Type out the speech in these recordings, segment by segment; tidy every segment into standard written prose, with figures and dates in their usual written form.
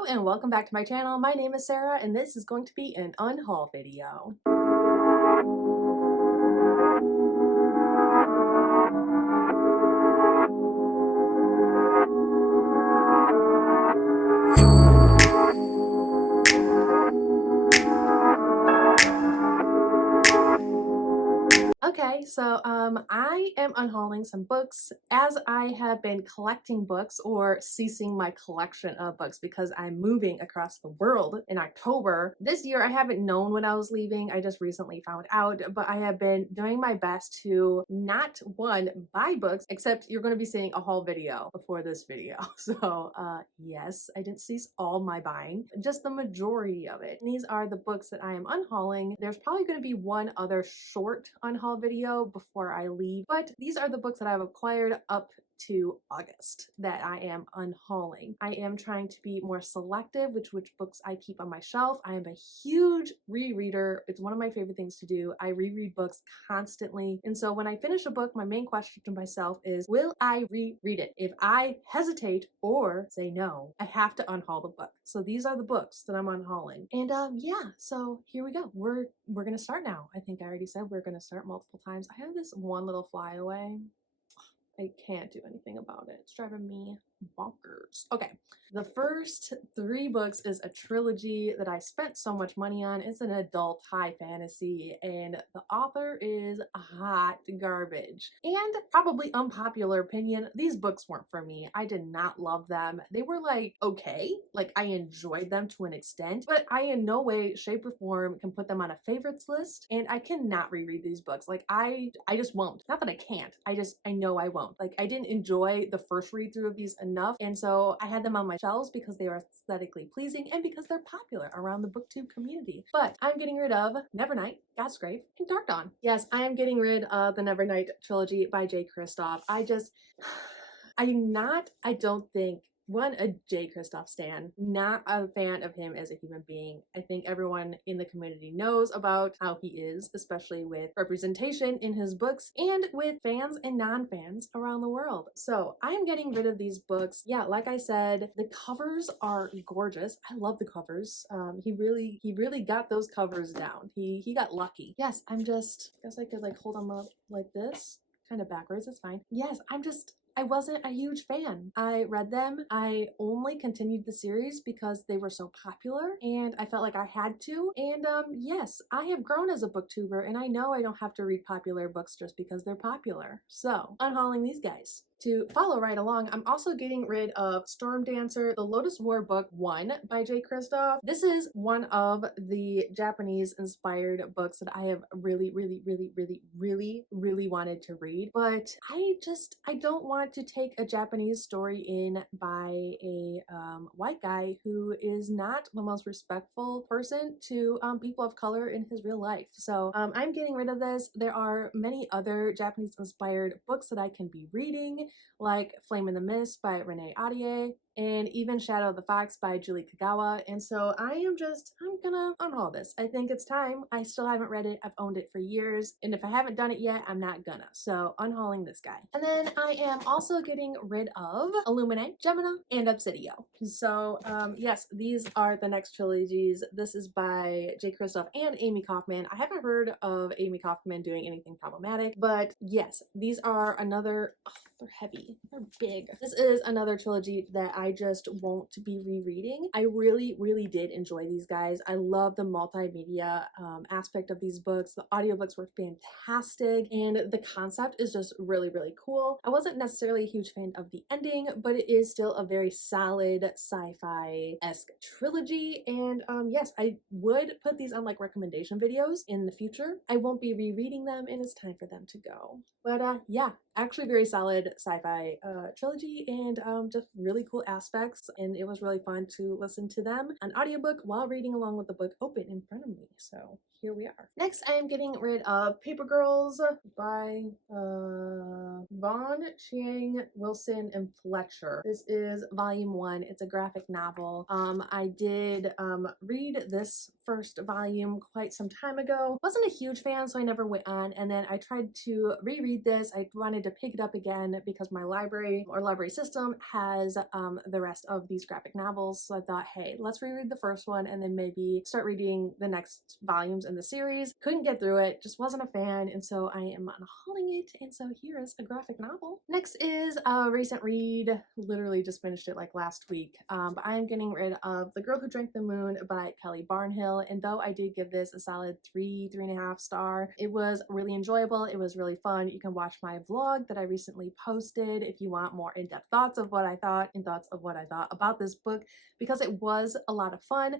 Hello and welcome back to my channel. My name is Sarah and this is going to be an unhaul video. Okay, so I am unhauling some books as I have been collecting books or ceasing my collection of books because I'm moving across the world in October. This year I haven't known when I was leaving, I just recently found out, but I have been doing my best to not buy books, except you're going to be seeing a haul video before this video. So yes, I didn't cease all my buying, just the majority of it. And these are the books that I am unhauling. There's probably going to be one other short unhaul video before I leave, but these are the books that I've acquired up to August that I am unhauling. I am trying to be more selective with which books I keep on my shelf. I am a huge rereader. It's one of my favorite things to do. I reread books constantly. And so when I finish a book, my main question to myself is, will I reread it? If I hesitate or say no, I have to unhaul the book. So these are the books that I'm unhauling. And yeah, so here we go. We're gonna start now. I think I already said we're gonna start multiple times. I have this one little flyaway. I can't do anything about it. It's driving me bonkers. Okay, the first 3 books is a trilogy that I spent so much money on. It's an adult high fantasy and the author is hot garbage. And probably unpopular opinion, these books weren't for me. I did not love them. They were like okay, like I enjoyed them to an extent, but I in no way, shape, or form can put them on a favorites list, and I cannot reread these books. Like I just won't. Not that I can't. I know I won't. Like I didn't enjoy the first read through of these enough, and so I had them on my shelves because they are aesthetically pleasing and because they're popular around the booktube community. But I'm getting rid of Nevernight, God's-Grave, and Dark Dawn. Yes, I am getting rid of the Nevernight trilogy by Jay Kristoff. I don't think a Jay Kristoff stan, not a fan of him as a human being. I think everyone in the community knows about how he is, especially with representation in his books and with fans and non-fans around the world. So I am getting rid of these books. Yeah, like I said, the covers are gorgeous. I love the covers. He really got those covers down. He got lucky. Yes, guess I could like hold them up like this, kind of backwards. It's fine. Yes, I wasn't a huge fan. I read them. I only continued the series because they were so popular and I felt like I had to. And yes, I have grown as a booktuber and I know I don't have to read popular books just because they're popular. So, unhauling these guys. To follow right along, I'm also getting rid of Storm Dancer, the Lotus War Book 1 by Jay Kristoff. This is one of the Japanese inspired books that I have really wanted to read, but I don't want to take a Japanese story in by a white guy who is not the most respectful person to people of color in his real life. So I'm getting rid of this. There are many other Japanese inspired books that I can be reading, like Flame in the Mist by Renee Ahdieh, and even Shadow of the Fox by Julie Kagawa. And so I'm gonna unhaul this. I think it's time. I still haven't read it. I've owned it for years. And if I haven't done it yet, I'm not gonna. So unhauling this guy. And then I am also getting rid of Illuminae, Gemina, and Obsidio. So yes, these are the next trilogies. This is by Jay Kristoff and Amy Kaufman. I haven't heard of Amy Kaufman doing anything problematic, but yes, these are another, they're heavy, they're big. This is another trilogy that I just won't be rereading. I really did enjoy these guys. I love the multimedia aspect of these books. The audiobooks were fantastic and the concept is just really cool. I wasn't necessarily a huge fan of the ending, but it is still a very solid sci-fi-esque trilogy, and yes, I would put these on like recommendation videos in the future. I won't be rereading them and it's time for them to go. But yeah, actually very solid sci-fi trilogy and just really cool aspects, and it was really fun to listen to them on audiobook while reading along with the book open in front of me. So here we are. Next, I am getting rid of Paper Girls by Vaughn, Chiang, Wilson, and Fletcher. This is volume 1. It's a graphic novel. I did read this first volume quite some time ago. Wasn't a huge fan, so I never went on, and then I tried to reread this. I wanted to pick it up again because my library or library system has the rest of these graphic novels. So I thought, hey, let's reread the first one and then maybe start reading the next volumes in the series. Couldn't get through it, just wasn't a fan, and so I am unhauling it, and so here is a graphic novel. Next is a recent read, literally just finished it like last week, but I am getting rid of The Girl Who Drank the Moon by Kelly Barnhill, and though I did give this a solid 3.5 star, it was really enjoyable, it was really fun. You can watch my vlog that I recently posted if you want more in-depth thoughts of what I thought and thoughts of what I thought about this book, because it was a lot of fun.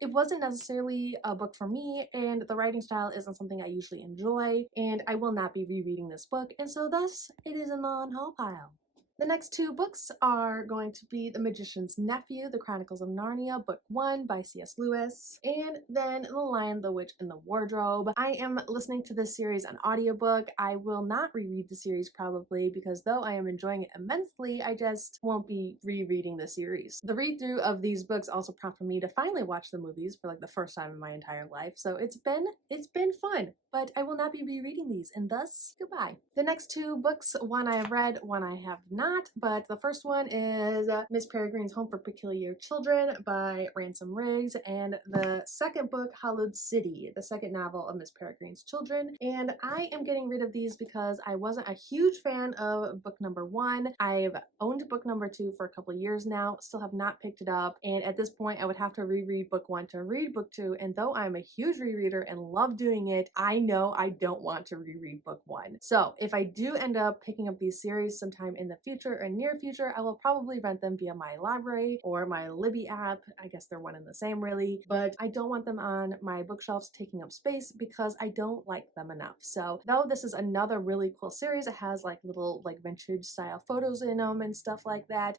It wasn't necessarily a book for me, and the writing style isn't something I usually enjoy, and I will not be rereading this book, and so thus it is in the unhaul pile. The next two books are going to be The Magician's Nephew, The Chronicles of Narnia, Book 1 by C.S. Lewis, and then The Lion, the Witch, and the Wardrobe. I am listening to this series on audiobook. I will not reread the series probably because though I am enjoying it immensely, I just won't be rereading the series. The read-through of these books also prompted me to finally watch the movies for like the first time in my entire life, so it's been fun, but I will not be rereading these, and thus, goodbye. The next two books, one I have read, one I have not, but the first one is Miss Peregrine's Home for Peculiar Children by Ransom Riggs, and the second book, Hollowed City, the second novel of Miss Peregrine's Children, and I am getting rid of these because I wasn't a huge fan of book number 1. I've owned book number 2 for a couple of years now, still have not picked it up, and at this point I would have to reread book 1 to read book 2, and though I'm a huge rereader and love doing it, I know I don't want to reread book 1. So if I do end up picking up these series sometime in the future or near future, I will probably rent them via my library or my Libby app. I guess they're one and the same really, but I don't want them on my bookshelves taking up space because I don't like them enough. So though this is another really cool series, it has like little like vintage style photos in them and stuff like that,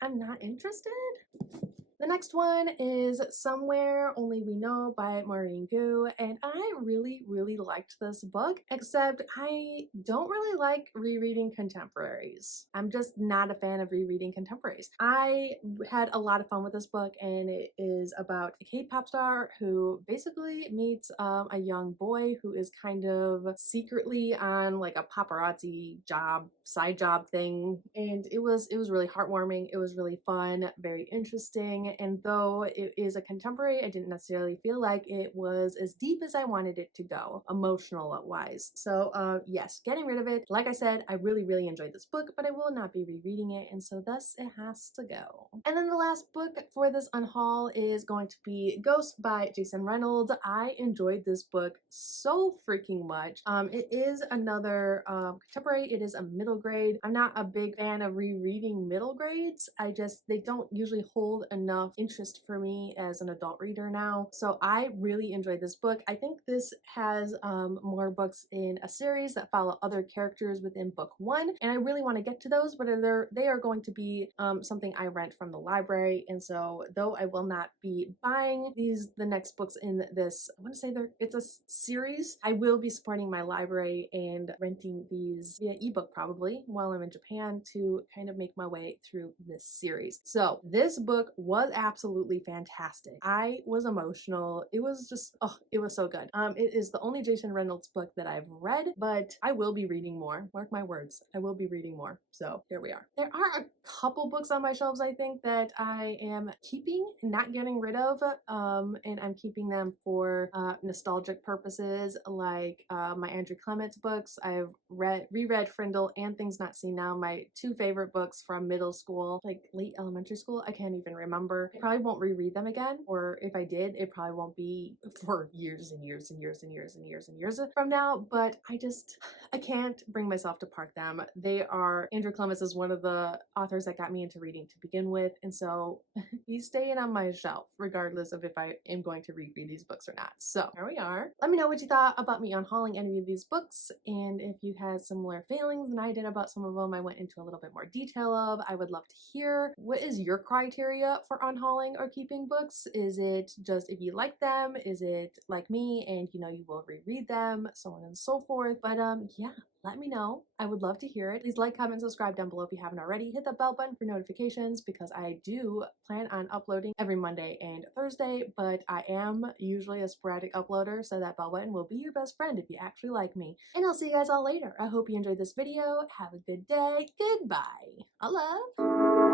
I'm not interested. The next one is Somewhere Only We Know by Maureen Gu, and I really liked this book, except I don't really like rereading contemporaries. I'm just not a fan of rereading contemporaries. I had a lot of fun with this book, and it is about a K-pop star who basically meets a young boy who is kind of secretly on like a paparazzi side job thing, and it was really heartwarming, it was really fun, very interesting. And though it is a contemporary, I didn't necessarily feel like it was as deep as I wanted it to go, emotional wise. So yes, getting rid of it. Like I said, I really enjoyed this book, but I will not be rereading it, and so thus it has to go. And then the last book for this unhaul is going to be Ghost by Jason Reynolds. I enjoyed this book so freaking much. It is another contemporary. It is a middle grade. I'm not a big fan of rereading middle grades. They don't usually hold enough interest for me as an adult reader now. So I really enjoyed this book. I think this has more books in a series that follow other characters within book 1, and I really want to get to those, but they are going to be something I rent from the library. And so though I will not be buying the next books in this, I want to say it's a series, I will be supporting my library and renting these via ebook probably while I'm in Japan to kind of make my way through this series. So this book was absolutely fantastic. I was emotional. It was just, oh, it was so good. It is the only Jason Reynolds book that I've read, but I will be reading more. Mark my words, I will be reading more. So here we are. There are a couple books on my shelves, I think, that I am keeping, not getting rid of, and I'm keeping them for nostalgic purposes, like my Andrew Clements books. I've reread Frindle and Things Not Seen Now, my two favorite books from middle school, like late elementary school. I can't even remember. I probably won't reread them again, or if I did, it probably won't be for years and years and years and years and years and years from now, but I can't bring myself to park them. Andrew Clements is one of the authors that got me into reading to begin with, and so he's staying on my shelf regardless of if I am going to reread these books or not. So here we are. Let me know what you thought about me unhauling any of these books, and if you had similar feelings than I did about some of them I went into a little bit more detail of. I would love to hear, what is your criteria for unhauling or keeping books? Is it just if you like them? Is it like me and you will reread them, so on and so forth? But yeah, let me know. I would love to hear it. Please like, comment, subscribe down below if you haven't already. Hit the bell button for notifications because I do plan on uploading every Monday and Thursday, but I am usually a sporadic uploader, so that bell button will be your best friend if you actually like me. And I'll see you guys all later. I hope you enjoyed this video. Have a good day. Goodbye. I love.